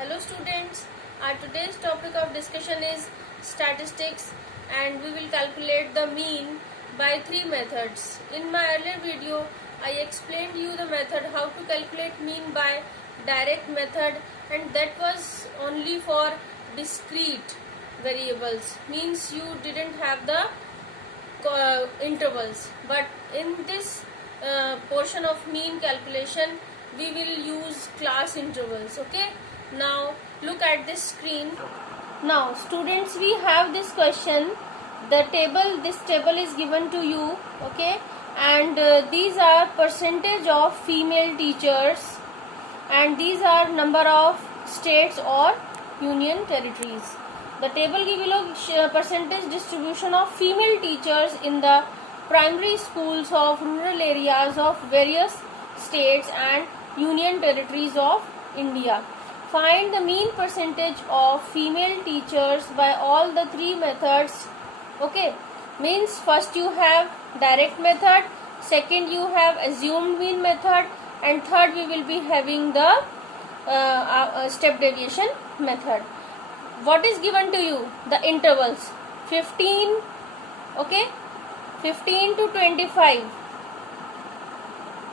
Hello students, our today's topic of discussion is statistics and we will calculate the mean by three methods. In my earlier video, I explained you the method how to calculate mean by direct method, and that was only for discrete variables, means you didn't have the intervals. But in this portion of mean calculation, we will use class intervals. Okay, now look at this screen. Now students, we have this question. This table is given to you. Okay, and these are percentage of female teachers, and these are number of states or union territories. The table gives below percentage distribution of female teachers in the primary schools of rural areas of various states and union territories of India. Find the mean percentage of female teachers by all the three methods. Okay, means first you have direct method, second you have assumed mean method, and third we will be having the step deviation method. What is given to you? The intervals 15, okay, 15 to 25,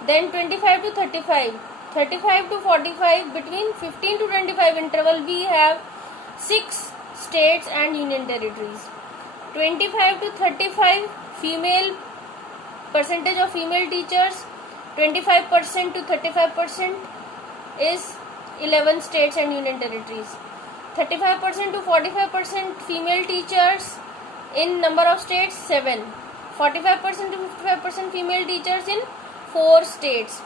then 25 to 35, 35 to 45. Between 15 to 25 interval we have 6 states and union territories. 25 to 35 female percentage of female teachers, 25% to 35% is 11 states and union territories. 35% to 45% female teachers in number of states 7. 45% to 55% female teachers in 4 states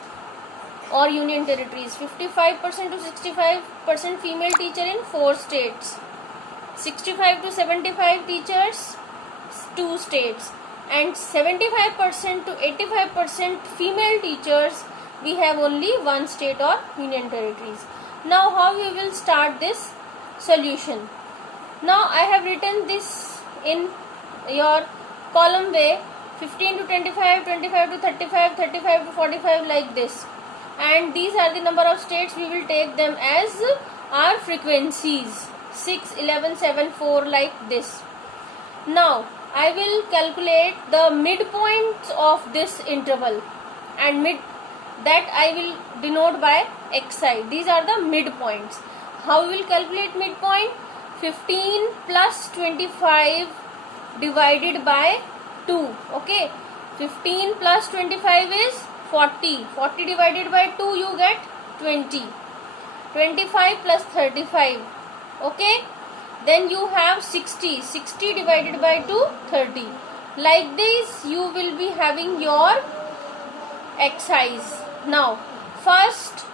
or union territories. 55% to 65% female teacher in 4 states. 65 to 75 teachers 2 states, and 75% to 85% female teachers we have only 1 state or union territories. Now how we will start this solution? Now I have written this in your column way: 15 to 25, 25 to 35, 35 to 45, like this. And these are the number of states. We will take them as our frequencies: 6, 11, 7, 4, like this. Now I will calculate the midpoints of this interval, and that I will denote by xi. These are the midpoints. How we will calculate midpoint? 15 plus 25 divided by 2. Okay, 15 plus 25 is 40. 40 divided by 2 you get 20. 25 plus 35. Okay, then you have 60. 60 divided by 2, 30. Like this you will be having your xi's. Now first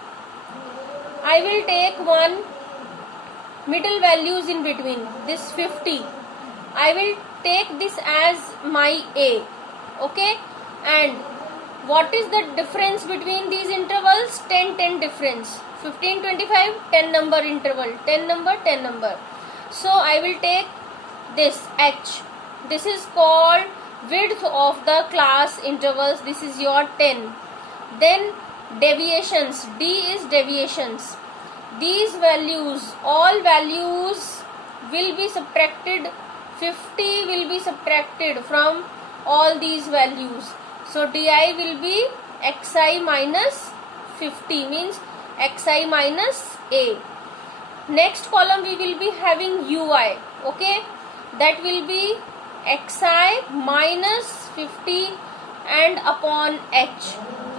I will take one middle values in between this 50. I will take this as my A. Okay, and what is the difference between these intervals? 10 10 difference. 15 25 10 number interval, 10 number 10 number. So I will take this H. This is called width of the class intervals. This is your 10. Then deviations. D is deviations. These values, all values will be subtracted. 50 will be subtracted from all these values. So di will be xi minus 50, means xi minus A. Next column we will be having ui. Okay, that will be xi minus 50 and upon h,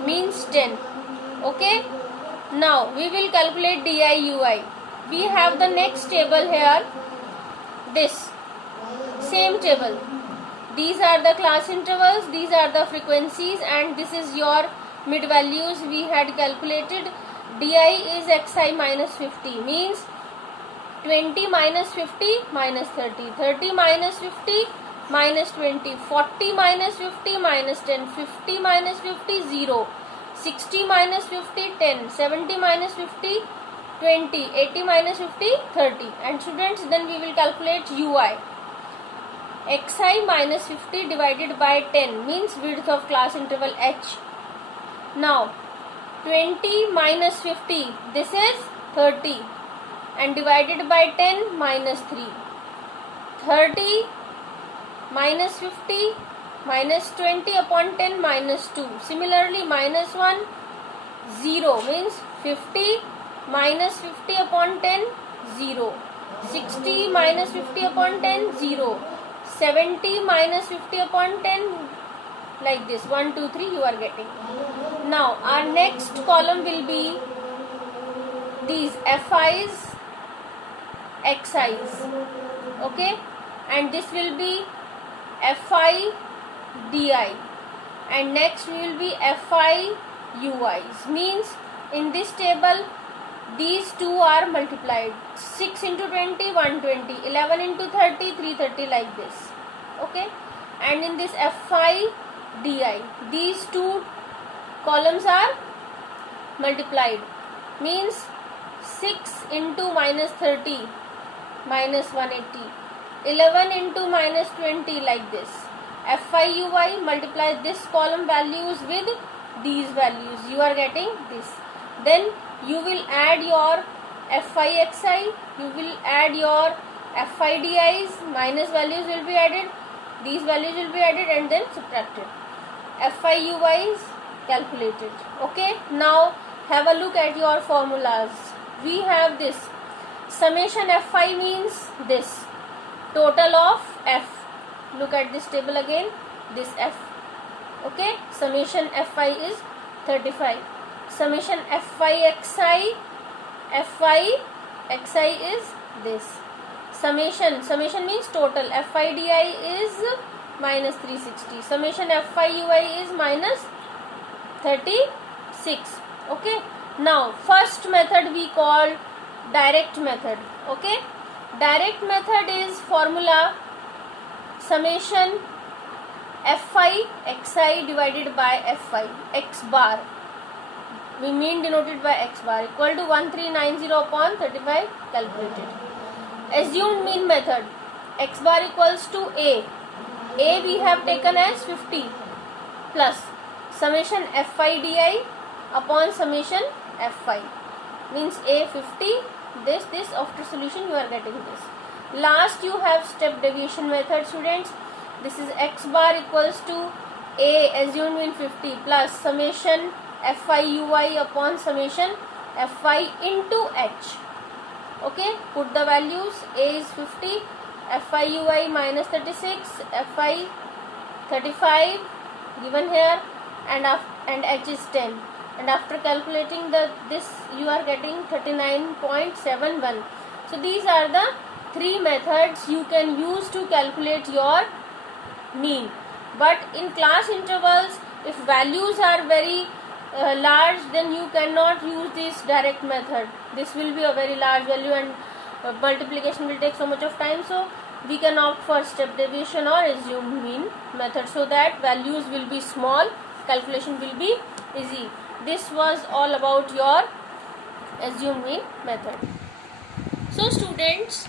means 10. Okay, now we will calculate diui. We have the next table here, this same table. These are the class intervals, these are the frequencies, and this is your mid values we had calculated. Di is xi minus 50, means 20 minus 50 minus 30, 30 minus 50 minus 20, 40 minus 50 minus 10, 50 minus 50 0, 60 minus 50 10, 70 minus 50 20, 80 minus 50 30. And students, then we will calculate ui. Xi minus 50 divided by 10 means width of class interval h. Now 20 minus 50, this is 30, and divided by 10 minus 3. 30 minus 50 minus 20 upon 10 minus 2. Similarly, minus 1 0 means 50 minus 50 upon 10 0. 60 minus 50 upon 10 0. 70 minus 50 upon 10, like this 1 2 3 you are getting. Now our next column will be these FIs, XIs, okay, and this will be FI DI, and next will be FI UIs. Means in this table these two are multiplied. 6 into 20 120, 11 into 30 330, like this, okay. And in this FI DI these two columns are multiplied. Means 6 into minus 30 minus 180, 11 into minus 20, like this. FI UI, multiply this column values with these values, you are getting this. Then you will add your FI XI, you will add your FI DIs, minus values will be added, these values will be added and then subtracted. FI UIs calculated, okay. Now have a look at your formulas. We have this summation FI means this total of F. Look at this table again, this F, okay. Summation FI is 35. Summation FI XI is this. Summation means total. FI DI is minus 360. Summation FI UI is minus 36, okay. Now first method we call direct method, okay. Direct method is formula summation FI XI divided by FI X bar, we mean denoted by X bar, equal to 1390 upon 35 calculated. Assumed mean method, X bar equals to A we have taken as 50 plus summation FI DI upon summation FI, means A 50, this after solution you are getting this. Last you have step deviation method, students. This is X bar equals to A assumed mean 50 plus summation FI UI upon summation FI into H, okay. Put the values, A is 50, FI UI minus 36, FI 35 given here, and H is 10, and after calculating this you are getting 39.71. So these are the three methods you can use to calculate your mean. But in class intervals, if values are very large, then you cannot use this direct method. This will be a very large value and multiplication will take so much of time, so we can opt for step deviation or assumed mean method, so that values will be small, calculation will be easy. This was all about your assumed mean method. So students,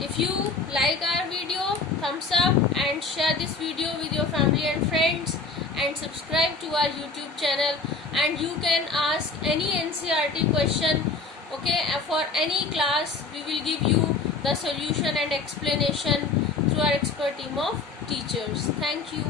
if you like our video, thumbs up and share this video with your family and friends, and subscribe to our YouTube channel, and you can ask any NCERT question, okay. For any class we will give you the solution and explanation through our expert team of teachers. Thank you.